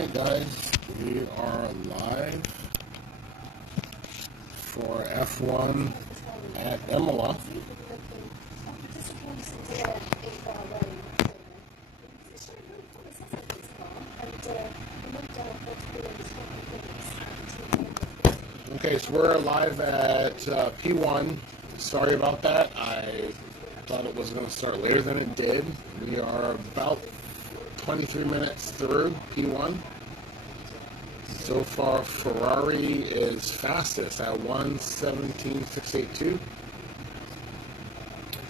Alright guys, we are live for F1 at Imola. Okay, so we're live at P1. Sorry about that. I thought it was going to start later than it did. We are about 23 minutes through P1. So far, Ferrari is fastest at 1:17.682.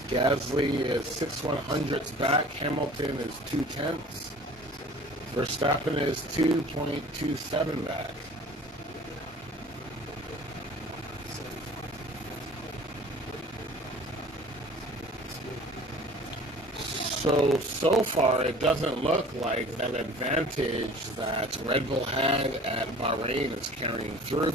Gasly is 6/100ths back. Hamilton is 2/10. Verstappen is 2.27 back. So far, it doesn't look like that advantage that Red Bull had at Bahrain is carrying through.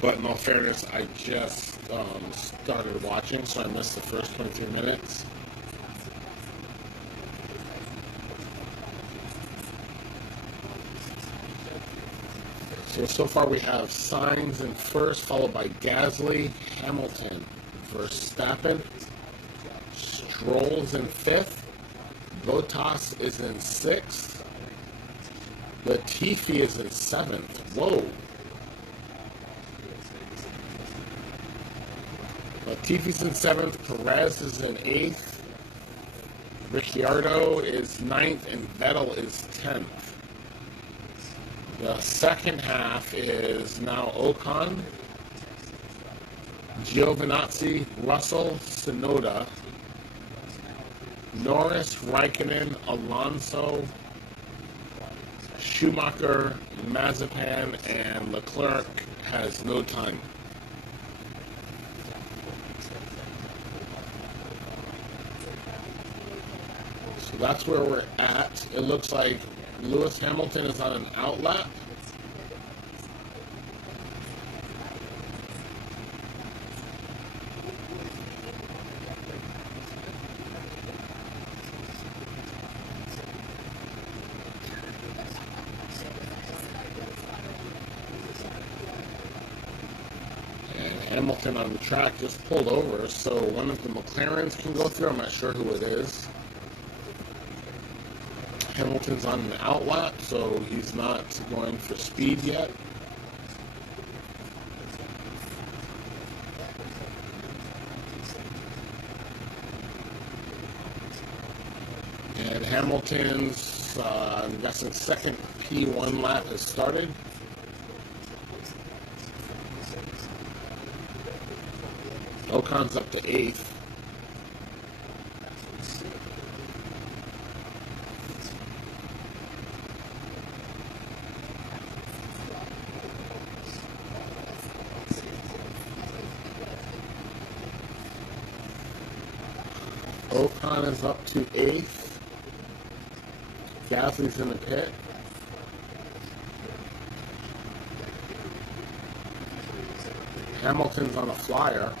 But in all fairness, I just started watching, so I missed the first 23 minutes. So far we have Sainz in first, followed by Gasly, Hamilton, Verstappen, Stroll's in fifth, Bottas is in sixth, Latifi is in seventh. Whoa. Latifi's in seventh, Perez is in eighth, Ricciardo is ninth, and Vettel is 10th. The second half is now Ocon, Giovinazzi, Russell, Tsunoda, Norris, Raikkonen, Alonso, Schumacher, Mazepin, and Leclerc has no time. So that's where we're at. It looks like Lewis Hamilton is on an outlap. And Hamilton on the track just pulled over, so one of the McLarens can go through. I'm not sure who it is. Hamilton's on an outlap, so he's not going for speed yet. And Hamilton's, I'm guessing, second P1 lap has started. Ocon's up to eighth. Ocon is up to eighth. Gasly's in the pit. Hamilton's on a flyer.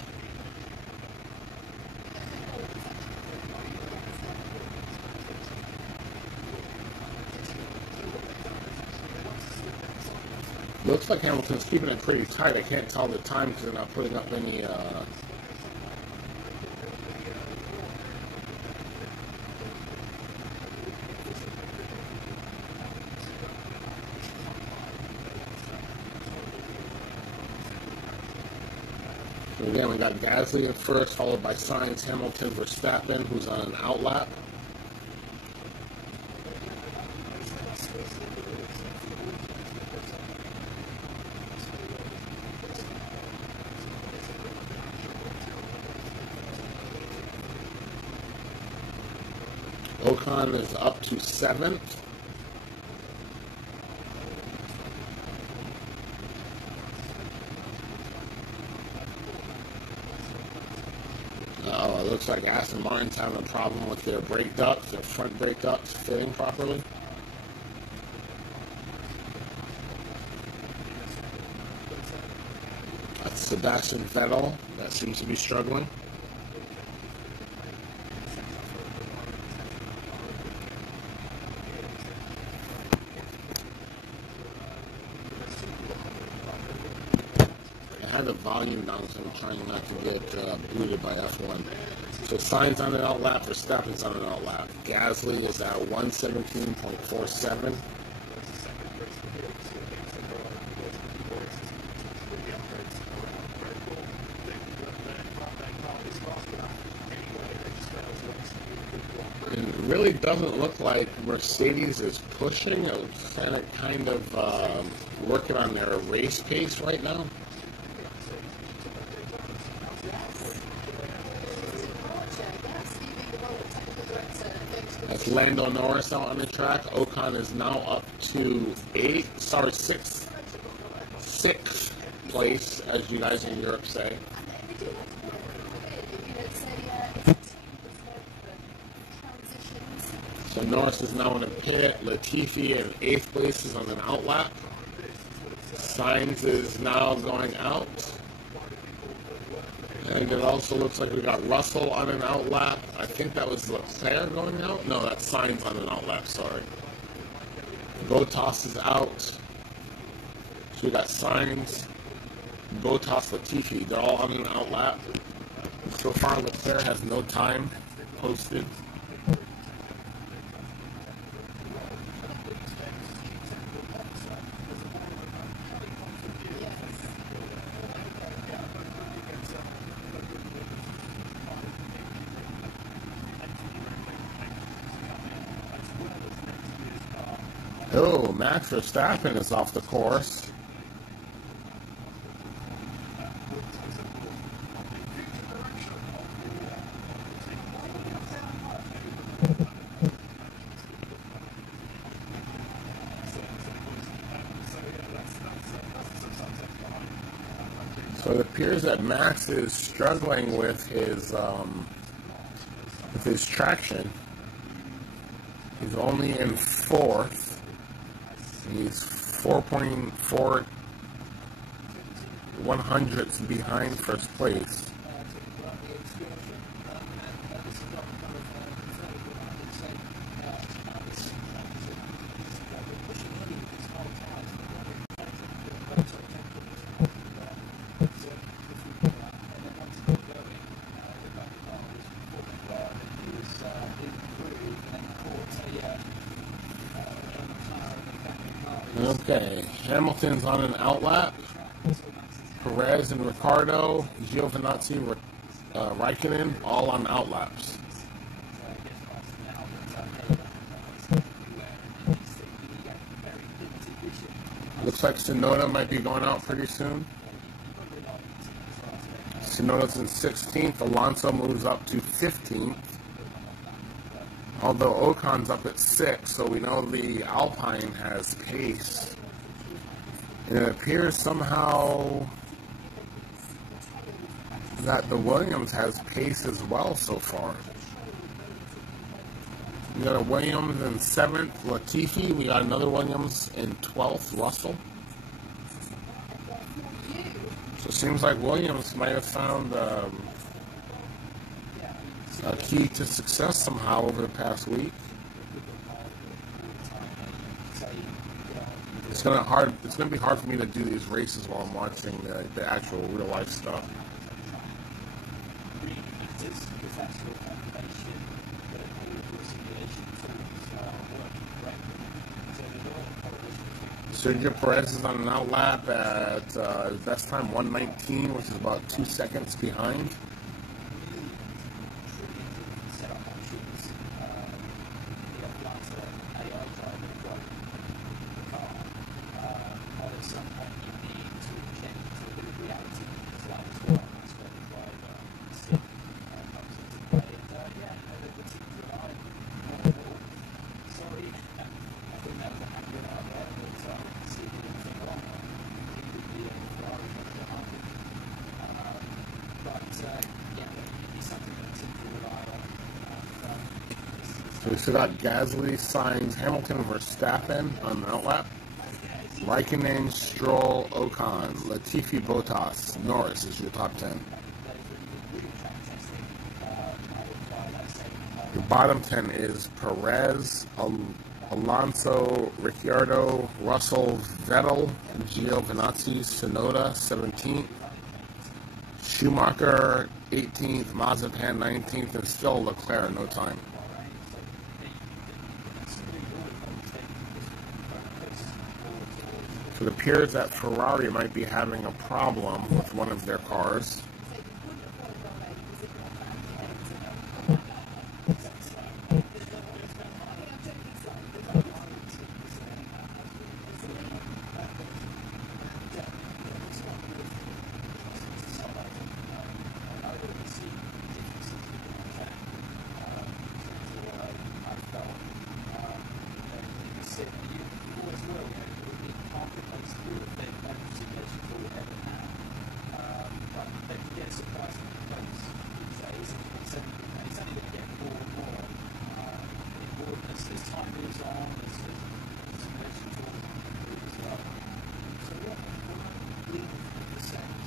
Looks like Hamilton's keeping it pretty tight. I can't tell the time because they're not putting up any So again, we got Gasly in first, followed by Sainz, Hamilton, Verstappen, who's on an outlap. Ocon is up to seventh. It looks like Aston Martin's having a problem with their brake ducts, their front brake ducts fitting properly. That's Sebastian Vettel. That seems to be struggling. had the volume down, so I'm trying not to get booted by F1. So Sainz on an outlap, Verstappen's on an outlap. Gasly is at 117.47. It really doesn't look like Mercedes is pushing. It's kind of working on their race pace right now. That's Lando Norris out on the track. Ocon is now up to sixth place, as you guys in Europe say. So Norris is now in a pit. Latifi in 8th place is on an outlap. Sainz is now going out. And it also looks like we got Russell on an outlap. I think that was Leclerc going out. No, that's Sainz on an outlap, sorry. Bottas is out. So we got Sainz, Bottas, Latifi. They're all on an outlap. So far, Leclerc has no time posted. Oh, Max Verstappen is off the course. So it appears that Max is struggling with his traction. He's only in 4th. He's 4.4 100ths behind first place. Okay, Hamilton's on an outlap. Perez and Ricciardo, Giovinazzi, Raikkonen, all on outlaps. Looks like Tsunoda might be going out pretty soon. Tsunoda's in 16th. Alonso moves up to 15th. Although Ocon's up at 6th, so we know the Alpine has pace. And it appears somehow that the Williams has pace as well so far. We got a Williams in 7th, Latifi. We got another Williams in 12th, Russell. So it seems like Williams might have found a key to success somehow over the past week. It's gonna be hard for me to do these races while I'm watching the actual real life stuff. Sergio Perez is on an outlap at his best time 1:19, which is about 2 seconds behind. So we still got Gasly, Sainz, Hamilton, Verstappen on the outlap. Raikkonen, Stroll, Ocon, Latifi, Bottas, Norris is your top 10. Your bottom 10 is Perez, Alonso, Ricciardo, Russell, Vettel, Giovinazzi, Tsunoda, 17th. Schumacher 18th, Mazepin 19th, and still Leclerc no time. So it appears that Ferrari might be having a problem with one of their cars.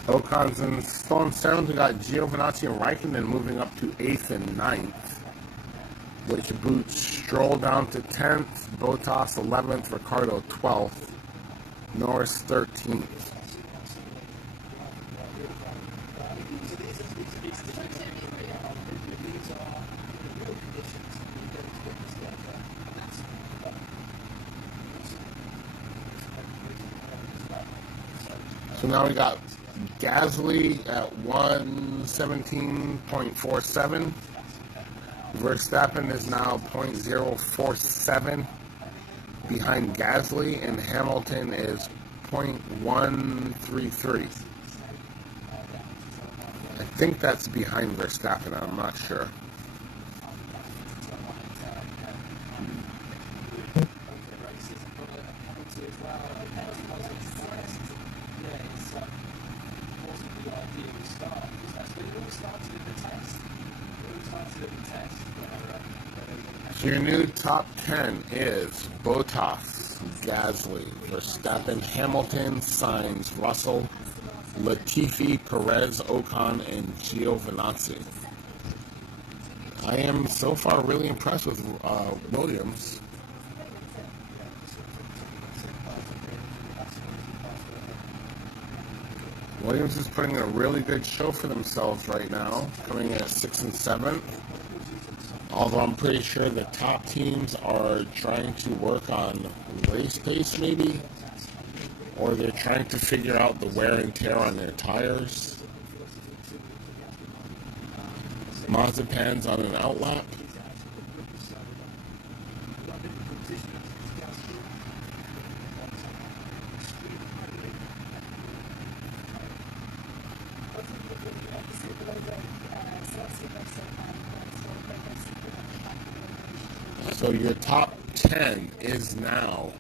Ocon's still in 7th. We got Giovinazzi and Raikkonen moving up to 8th and 9th, which boots Stroll down to 10th, Bottas 11th, Ricciardo 12th, Norris 13th. So now we got Gasly at 117.47. Verstappen is now 0.047 behind Gasly, and Hamilton is 0.133. I think that's behind Verstappen, I'm not sure. So your new top 10 is Bottas, Gasly, Verstappen, Hamilton, Sainz, Russell, Latifi, Perez, Ocon, and Giovinazzi. I am so far really impressed with Williams. Williams is putting a really good show for themselves right now, coming in at 6th and 7th. Although I'm pretty sure the top teams are trying to work on race pace maybe, or they're trying to figure out the wear and tear on their tires. Mazepin's on an outlap. So your top 10 is now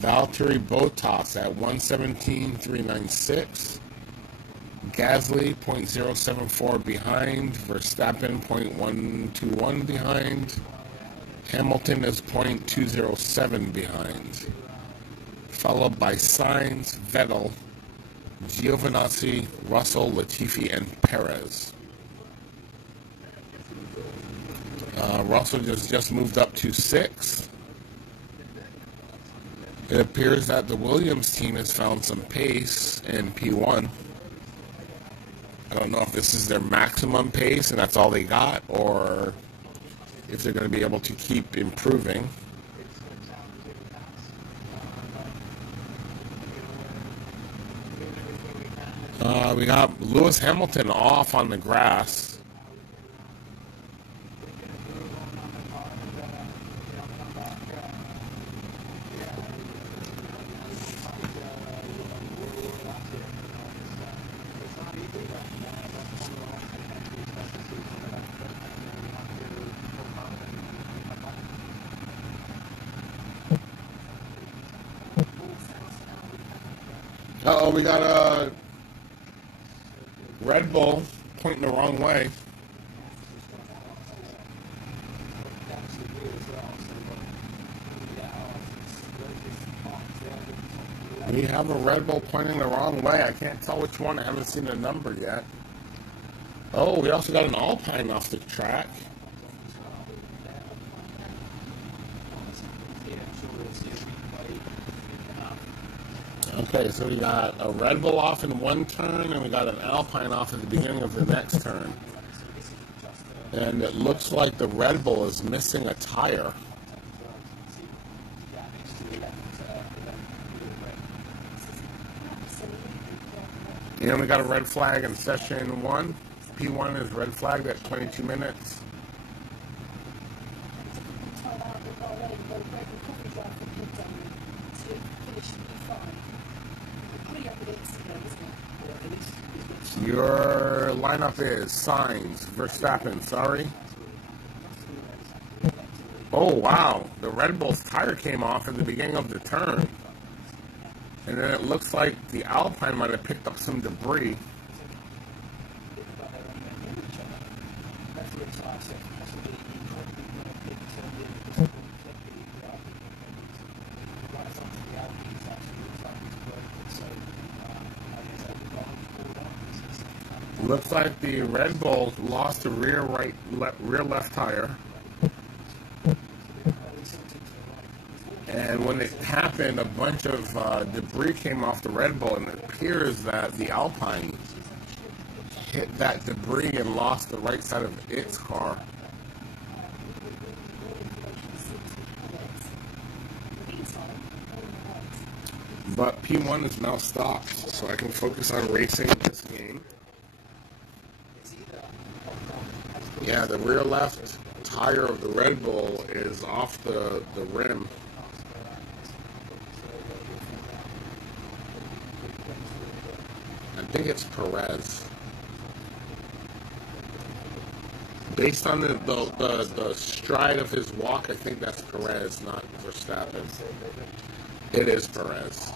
Valtteri Bottas at 117.396, Gasly 0.074 behind, Verstappen 0.121 behind, Hamilton is 0.207 behind, followed by Sainz, Vettel, Giovinazzi, Russell, Latifi, and Perez. Russell just moved up to 6th. It appears that the Williams team has found some pace in P1. I don't know if this is their maximum pace and that's all they got, or if they're going to be able to keep improving. We got Lewis Hamilton off on the grass. Uh-oh, we got a Red Bull pointing the wrong way. We have a Red Bull pointing the wrong way. I can't tell which one. I haven't seen the number yet. Oh, we also got an Alpine off the track. Okay, so we got a Red Bull off in one turn, and we got an Alpine off at the beginning of the next turn. And it looks like the Red Bull is missing a tire. And we got a red flag in session 1. P1 is red flagged at 22 minutes. Your lineup is Sainz, Verstappen, sorry. Oh, wow. The Red Bull's tire came off at the beginning of the turn. And then it looks like the Alpine might have picked up some debris. Looks like the Red Bull lost the rear left tire. And when it happened, a bunch of debris came off the Red Bull, and it appears that the Alpine hit that debris and lost the right side of its car. But P1 is now stopped, so I can focus on racing this game. Yeah, the rear left tire of the Red Bull is off the rim. I think it's Perez. Based on the stride of his walk, I think that's Perez, not Verstappen. It is Perez.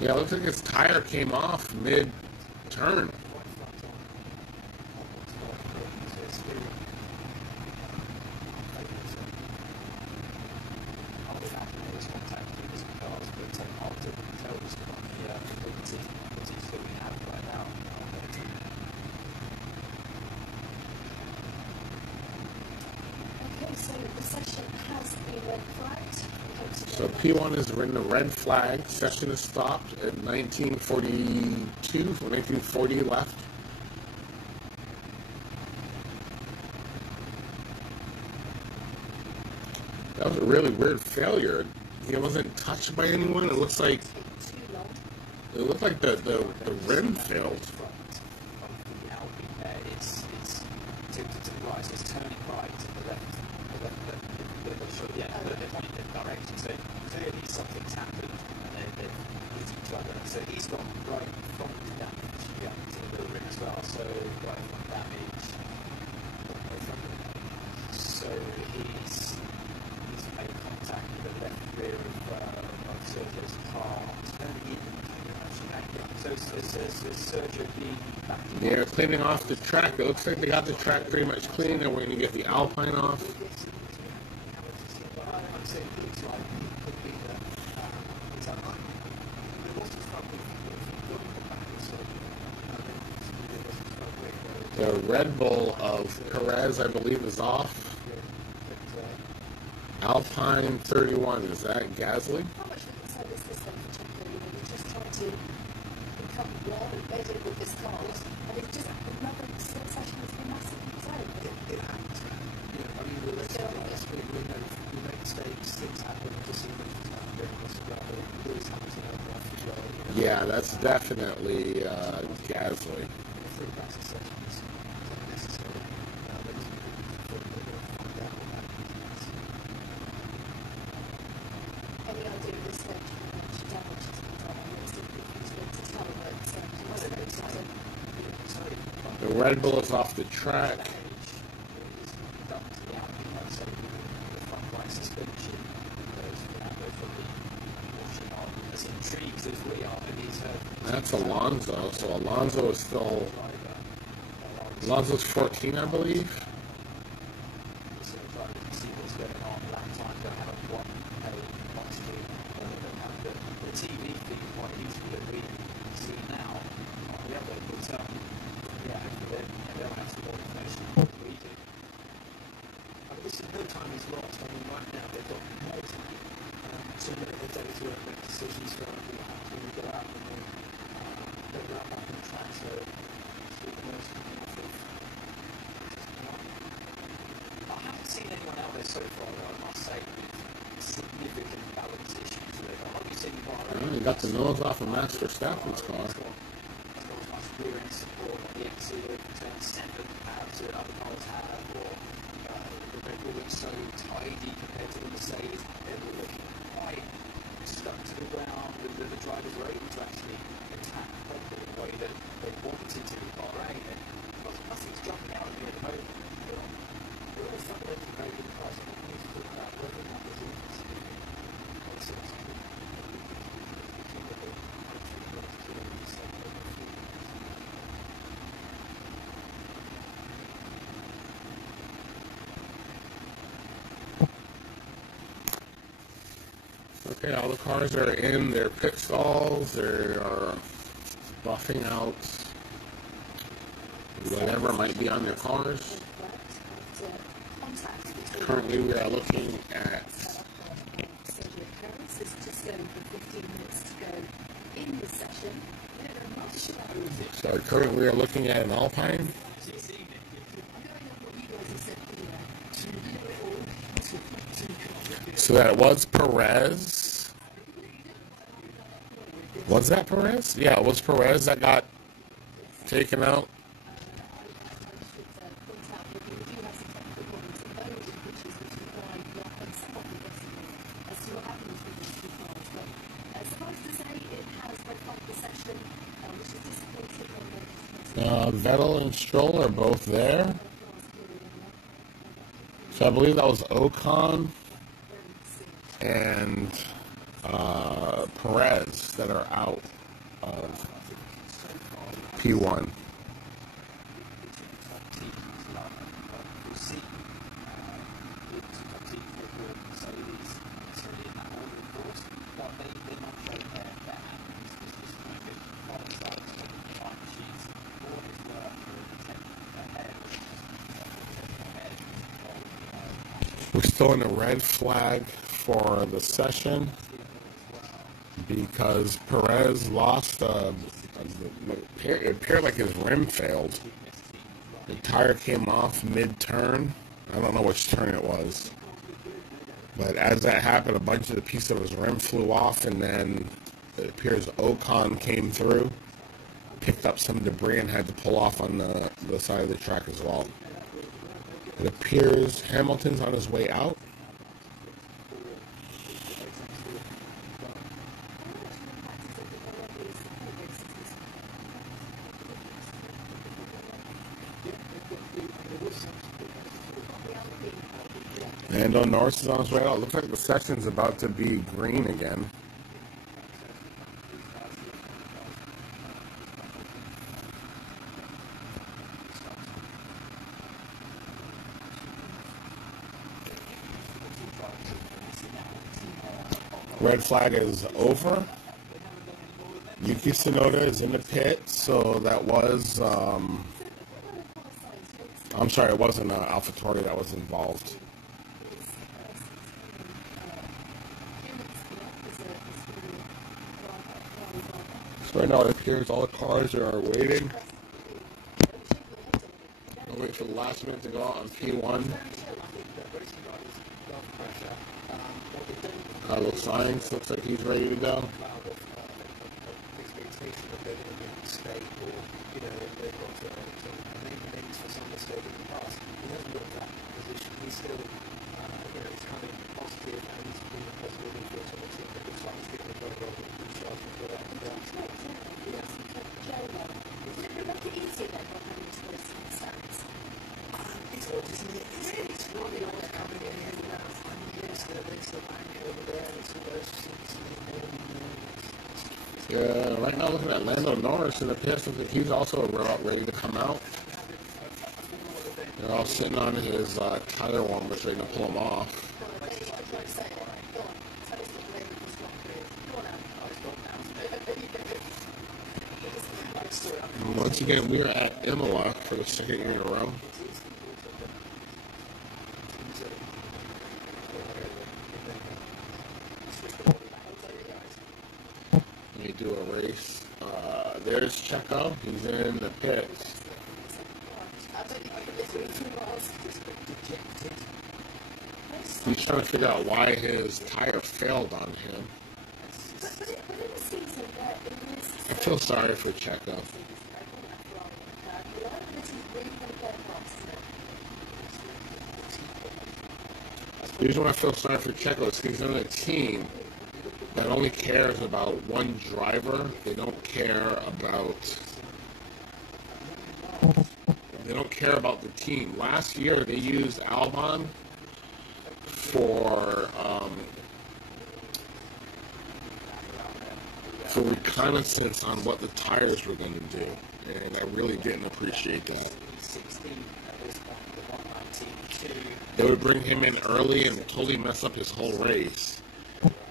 Yeah, it looks like his tire came off mid-turn. So P1 is in the red flag. Session is stopped at 1942, 1940 left. That was a really weird failure. He wasn't touched by anyone. It looked like the rim failed. Something's happened, and they've hit each other. So he's got right front damage to the rim as well. So right front damage, so he's made contact with the left rear of Sergio's car, turning in. So Sergio being back. They're cleaning off the track. It looks like they got the track pretty much clean. They're waiting to get the Alpine off. The Red Bull of Perez, I believe, is off. Alpine 31, is that Gasly? How much of the service is there for Checo? He's just trying to become more embedded with his cars, and it's just another session has been massively exciting. It happens, man. You know, I mean, we make mistakes, things happen, just see things happen across the ground. It always happens in our life as well. Yeah, that's definitely Gasly. Free practice sessions, not necessarily. Any idea at this stage how much damage has been done? And it's difficult to tell, but he wasn't excited. The Red Bull is off the track. That's Alonso. So Alonso is still... Alonso's 14, I believe. The TV feed quite easily that we see now on the other, but they'll actually want information got more time to make the day to make decisions for what happens when we go out and then go out back on the track. So the most coming off of I haven't seen anyone out there so far, though, I must say, with significant balance issues with it. Like you said, You got the nose off of Master Staffin's car. It's got as much rear end support on the exit of turn 7 perhaps that other cars have, or the Red Bull looks so tidy compared to the Mercedes. They're all looking quite stuck to the ground, and the drivers are able to actually attack properly in the way that they wanted to in Bahrain. And nothing's jumping out at me at the moment. We're all fundamentally very good cars. I think we need to talk about whether that was interesting. Okay, all the cars are in their pit stalls. They are buffing out whatever might be on their cars. Currently, we are looking at. So currently, we are looking at an Alpine. So that was Perez. Was that Perez? Yeah, it was Perez that got taken out. Vettel and Stroll are both there. So I believe that was Ocon and Perez that are out of P1. We're still in a red flag for the session because Perez lost it appeared like his rim failed. The tire came off mid-turn. I don't know which turn it was. But as that happened, a bunch of the pieces of his rim flew off, and then it appears Ocon came through, picked up some debris, and had to pull off on the side of the track as well. It appears Hamilton's on his way out. And Norris is on his way out. Looks like the session's about to be green again. Red flag is over. Yuki Tsunoda is in the pit, so that was, I'm sorry, it wasn't AlphaTauri that was involved. So right now it appears all the cars are waiting. I'll wait for the last minute to go out on P1. Carlos Sainz looks like he's ready to go. Right now looking at Lando Norris in the pit, looks like he's also ready to come out. They're all sitting on his tire warmers ready to pull him off. And once again, we are at Imola for the second year in a row. may do a race. There's Checo. He's in the pits. I don't think I could live with 2 miles. He's trying to figure out why his tire failed on him. But in the season, it is. I feel sorry for Checo. The reliability is really going to go across, isn't it? The reason why I feel sorry for Checo is he's in a team that only cares about one driver. They don't care about the team. Last year they used Albon for reconnaissance on what the tires were going to do, and I really didn't appreciate that. They would bring him in early and totally mess up his whole race,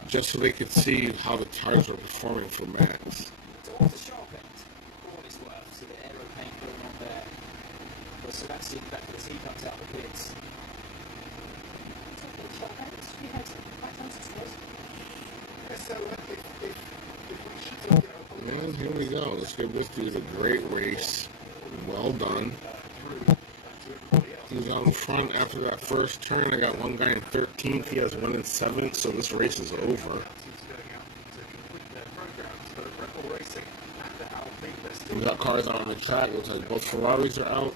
just so they could see how the tires were performing for Max. Sebastian Vettel as he comes out of the pits. And here we go. Let's go through the great race. Well done. He's out in front after that first turn. I got one guy in 13th. He has one in 7th, so this race is over. We got cars out on the track. Looks like both Ferraris are out.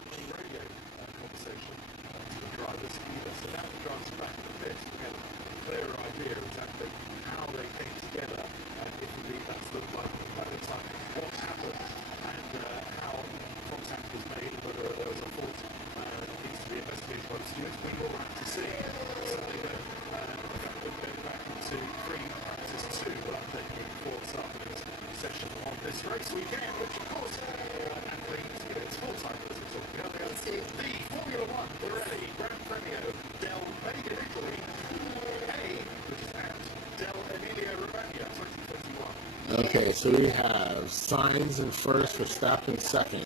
Okay, so we have Sainz in first, Verstappen second,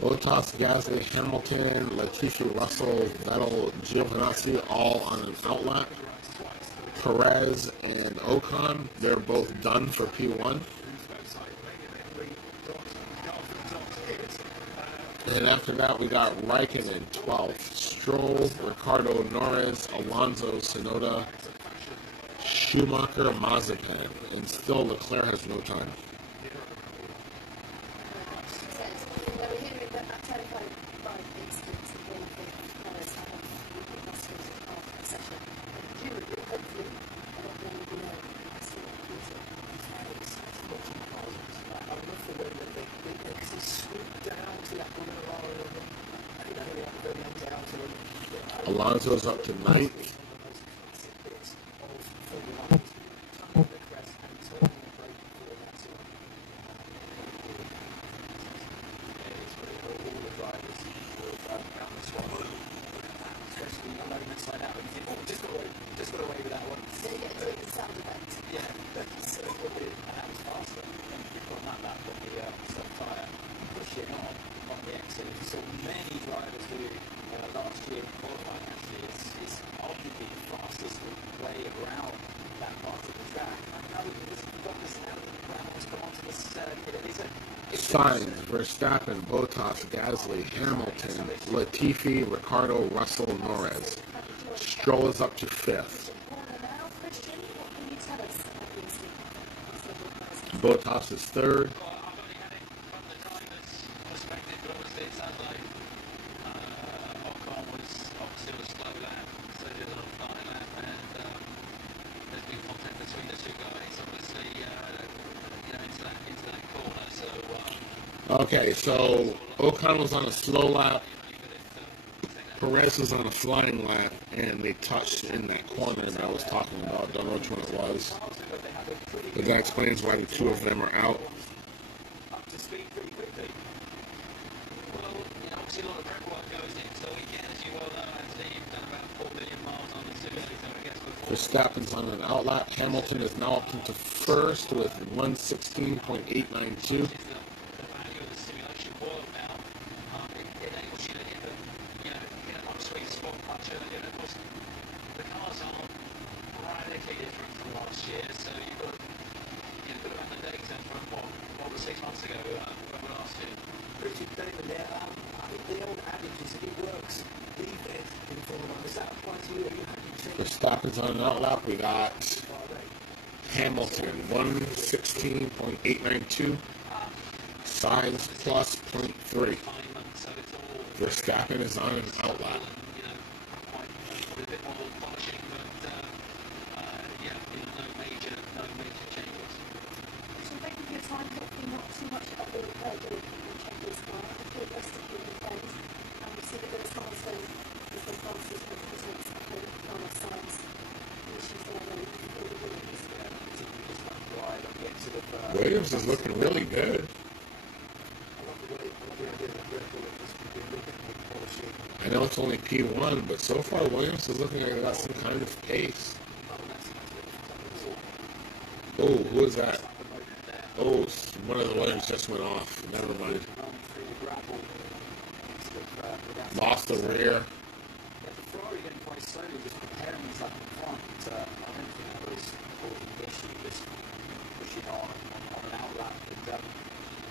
Bottas, Gasly, Hamilton, Latifi, Russell, Vettel, Giovinazzi all on an outlap. Perez and Ocon, they're both done for P1. And after that, we got Raikkonen 12th, Stroll, Ricardo, Norris, Alonso, Tsunoda, Schumacher, Mazepin, and still Leclerc has no time. Alonso's up to 9th. Sainz, Verstappen, Bottas, Gasly, Hamilton, Latifi, Ricardo, Russell, Norris. Stroll is up to 5th. Bottas is 3rd. Okay, so Ocon was on a slow lap, Perez was on a flying lap, and they touched in that corner that I was talking about. Don't know which one it was. But that explains why the two of them are out. Verstappen's on an outlap. Hamilton is now up into first with 1:16.892. what was 6 months ago when we last did. Richard David there, I think the old adage is if it works, leave it in Formula 1. Does that apply to you? Have you had to change? Verstappen's on an outlap. We got Hamilton 116.892. Size plus 0.3. Verstappen is on an outlap. A bit more polishing, but yeah, no major changes. So thank you for your time. Hopefully not too much of the check this car. I feel the rest of the weekend. And we see that there's Milestone as the Francis represents a whole lot of science issues already for the Williams. Williams is looking really good. I know it's only P1, but so far Williams is looking like they got some kind of pace. Oh, who is that? Oh, one of the Williams just went off. Never mind. Lost the rear. Ferrari getting quite slowly, just preparing himself in front. I don't think that was causing the issue, just pushing on an outlap and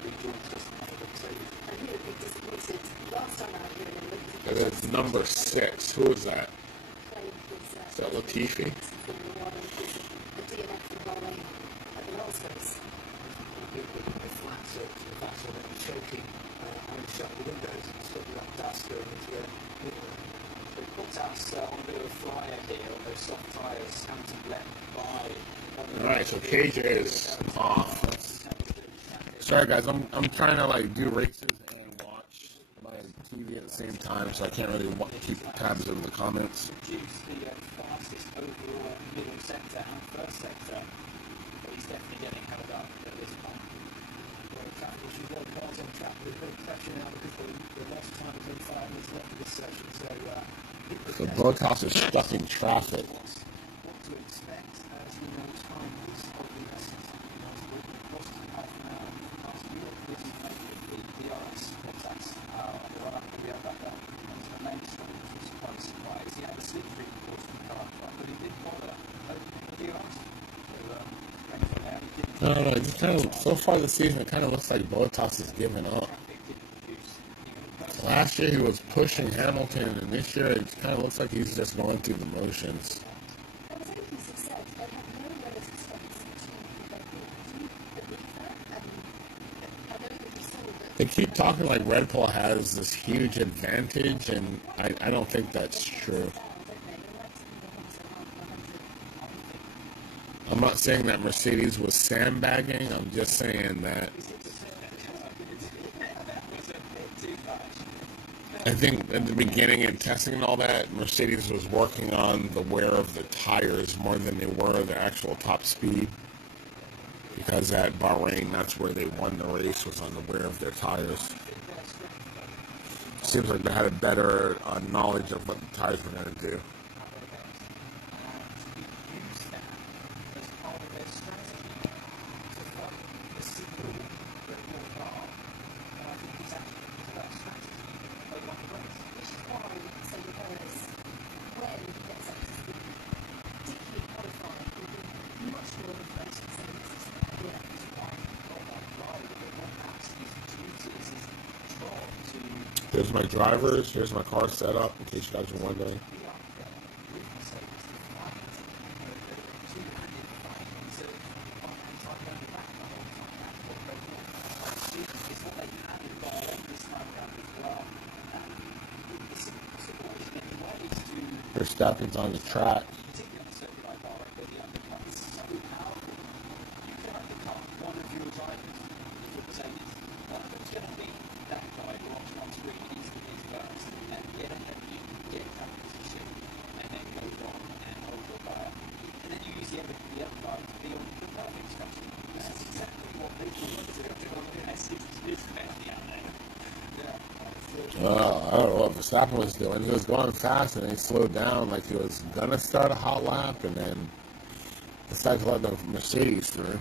rejoins just enough to save. And he would be disappointed last time out here in the And it's number 6. Who is that? Is that Latifi? Choking, and shut the windows and stuff like dust going into the Bottas on a bit of a flyer here on those soft tyres, Hampton left by. Alright, so KJ is off. Sorry guys, I'm trying to like do races and watch my TV at the same time, so I can't really keep tabs of the comments. Reduce the fastest overall middle sector and first sector, but he's definitely getting held up at this point. She's got cars on track with a bit of pressure now because the lost time is in 5 minutes left of this session. So Bottas is stuck in traffic. What to expect as we know time is of the essence. Lost half an hour past Europe, this is the DRS Bottas. We have that down. That's the main story, which was quite a surprise. He had a slipstream, of course, from the car, but he didn't bother opening the DRS. I don't know, it just kind of, so far this season, it kind of looks like Bottas is giving up. Last year he was pushing Hamilton, and this year it kind of looks like he's just going through the motions. They keep talking like Red Bull has this huge advantage, and I don't think that's true. I'm not saying that Mercedes was sandbagging, I'm just saying that I think at the beginning and testing and all that, Mercedes was working on the wear of the tires more than they were the actual top speed. Because at Bahrain, that's where they won the race, was on the wear of their tires. Seems like they had a better knowledge of what the tires were going to do. Here's my drivers, here's my car setup, in case you guys are wondering. Verstappen's on the track. I don't know what Verstappen was doing. He was going fast and he slowed down like he was going to start a hot lap and then decided to let the Mercedes through.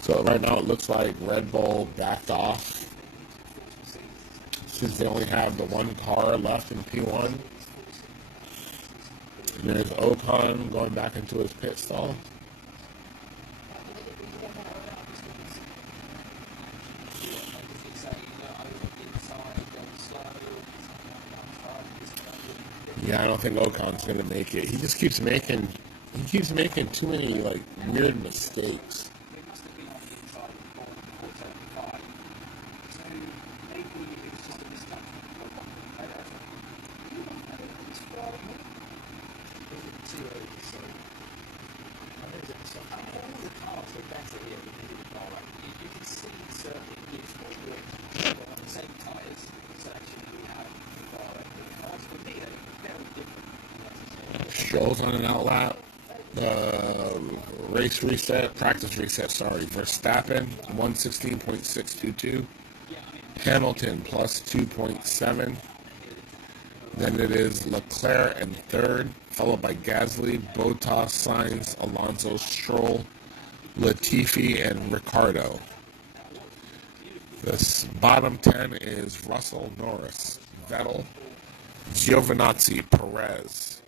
So right now it looks like Red Bull backed off since they only have the one car left in P1. And there's Ocon going back into his pit stall. Yeah, I don't think Ocon's gonna make it. He keeps making too many like weird mistakes. Strolls on an outlap. Practice reset, sorry. Verstappen, 116.622. Hamilton, plus 2.7. Then it is Leclerc in third, followed by Gasly, Bottas, Sainz, Alonso, Stroll, Latifi, and Ricciardo. The bottom 10 is Russell, Norris, Vettel, Giovinazzi, Perez,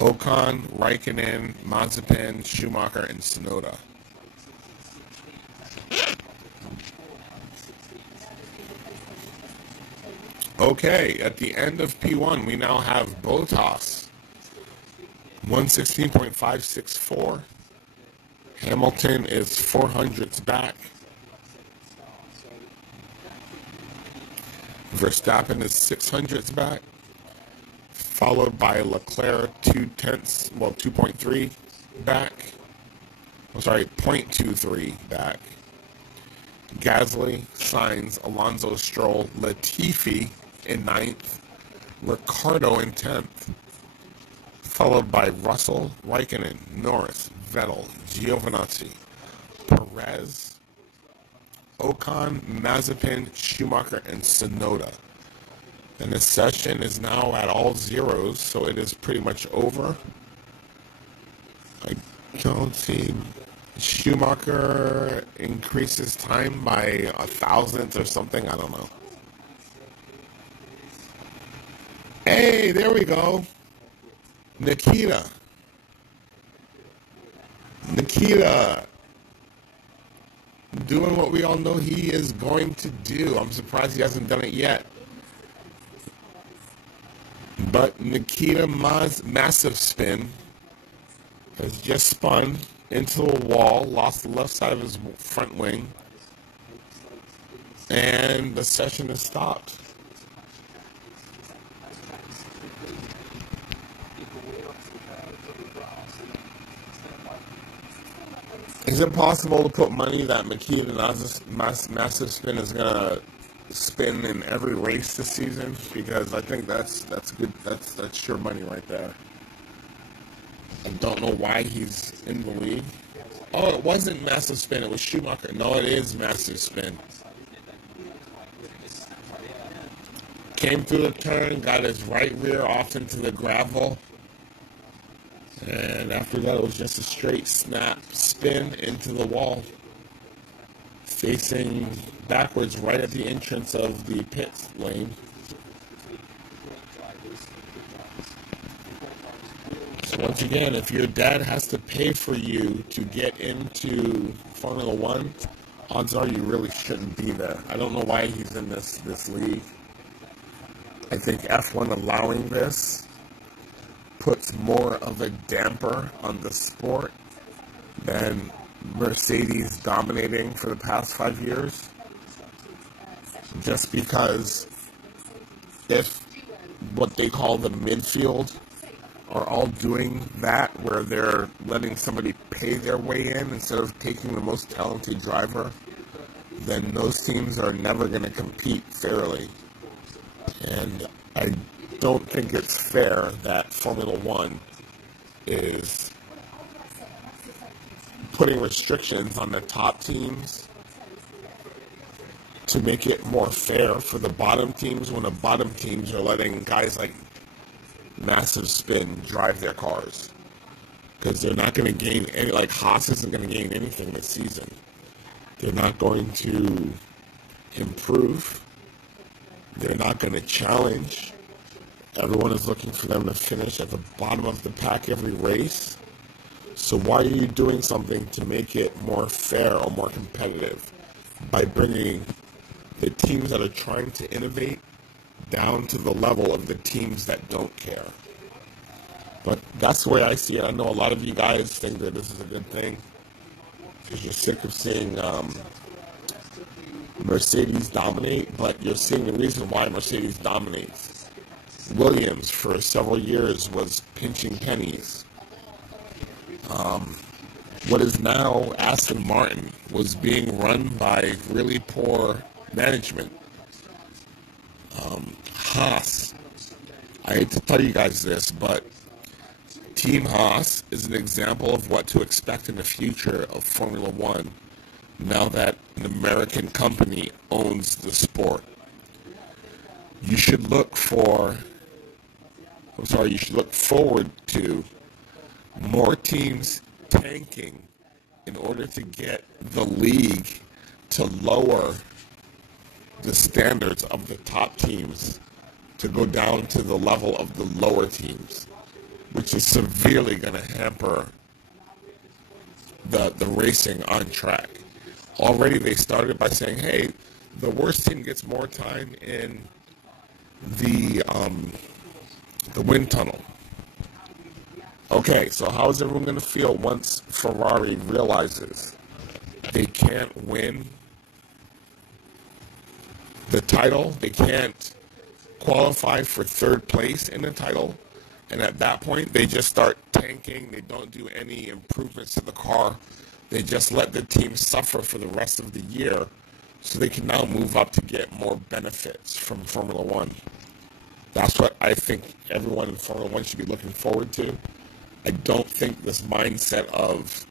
Ocon, Raikkonen, Mazepin, Schumacher, and Tsunoda. Okay, at the end of P1, we now have Bottas, 116.564. Hamilton is 400ths back. Verstappen is 600ths back, followed by Leclerc 2.3 back. I'm sorry, 0.23 back. Gasly, Sainz, Alonso, Stroll, Latifi in 9th, Ricciardo in 10th, followed by Russell, Raikkonen, Norris, Vettel, Giovinazzi, Perez, Ocon, Mazepin, Schumacher, and Tsunoda. And the session is now at all zeros, so it is pretty much over. I don't see Schumacher increases time by 1,000th or something. I don't know. Hey, there we go. Nikita, doing what we all know he is going to do. I'm surprised he hasn't done it yet. But Nikita massive spin has just spun into a wall, lost the left side of his front wing, and the session has stopped. Is it possible to put money that Nikita's massive spin is going to spin in every race this season? Because I think that's good. That's sure money right there. I don't know why he's in the league. Oh, it wasn't massive spin. It was Schumacher. No, it is massive spin. Came through the turn, got his right rear off into the gravel. And after that, it was just a straight snap spin into the wall, facing backwards right at the entrance of the pit lane. So once again, if your dad has to pay for you to get into Formula One, odds are you really shouldn't be there. I don't know why he's in this league. I think F1 allowing this puts more of a damper on the sport than Mercedes dominating for the past 5 years. Just because if what they call the midfield are all doing that, where they're letting somebody pay their way in instead of taking the most talented driver, then those teams are never going to compete fairly. And I don't think it's fair that Formula One is putting restrictions on the top teams to make it more fair for the bottom teams, when the bottom teams are letting guys like Massive Spin drive their cars. because they're not going to gain any, like Haas isn't going to gain anything this season. They're not going to improve. They're not going to challenge. Everyone is looking for them to finish at the bottom of the pack every race. So why are you doing something to make it more fair or more competitive by bringing the teams that are trying to innovate down to the level of the teams that don't care? But that's the way I see it. I know a lot of you guys think that this is a good thing because you're sick of seeing Mercedes dominate, but you're seeing the reason why Mercedes dominates. Williams, for several years, was pinching pennies. What is now Aston Martin was being run by really poor management. Haas, I hate to tell you guys this, but Team Haas is an example of what to expect in the future of Formula One now that an American company owns the sport. You should look forward to more teams tanking in order to get the league to lower the standards of the top teams to go down to the level of the lower teams, which is severely going to hamper the racing on track. Already they started by saying, hey, the worst team gets more time in the wind tunnel. Okay, so how is everyone going to feel once Ferrari realizes they can't win the title, they can't qualify for third place in the title, and at that point they just start tanking, they don't do any improvements to the car, they just let the team suffer for the rest of the year so they can now move up to get more benefits from Formula One. That's what I think everyone in Formula One should be looking forward to. I don't think this mindset of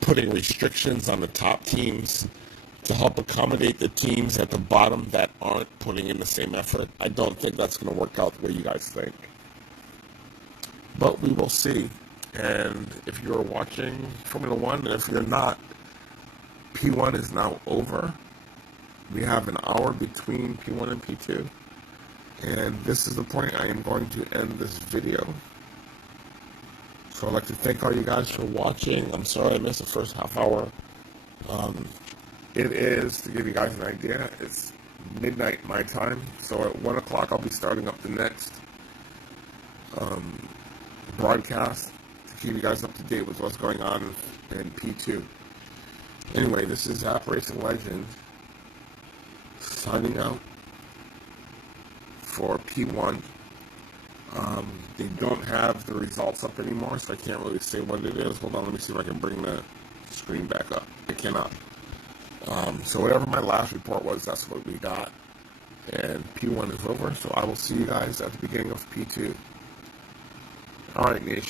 putting restrictions on the top teams to help accommodate the teams at the bottom that aren't putting in the same effort, I don't think that's going to work out the way you guys think. But we will see. And if you're watching Formula One, and if you're not, P1 is now over. We have an hour between P1 and P2. And this is the point I am going to end this video. So I'd like to thank all you guys for watching. I'm sorry I missed the first half hour. It is, to give you guys an idea, it's midnight my time. So at 1 o'clock I'll be starting up the next broadcast to keep you guys up to date with what's going on in P2. Anyway, this is AppRacingLegend signing out for P1. They don't have the results up anymore, so I can't really say what it is. Hold on, let me see if I can bring the screen back up. I cannot. So whatever my last report was, that's what we got. And P1 is over, so I will see you guys at the beginning of P2. All right, nation.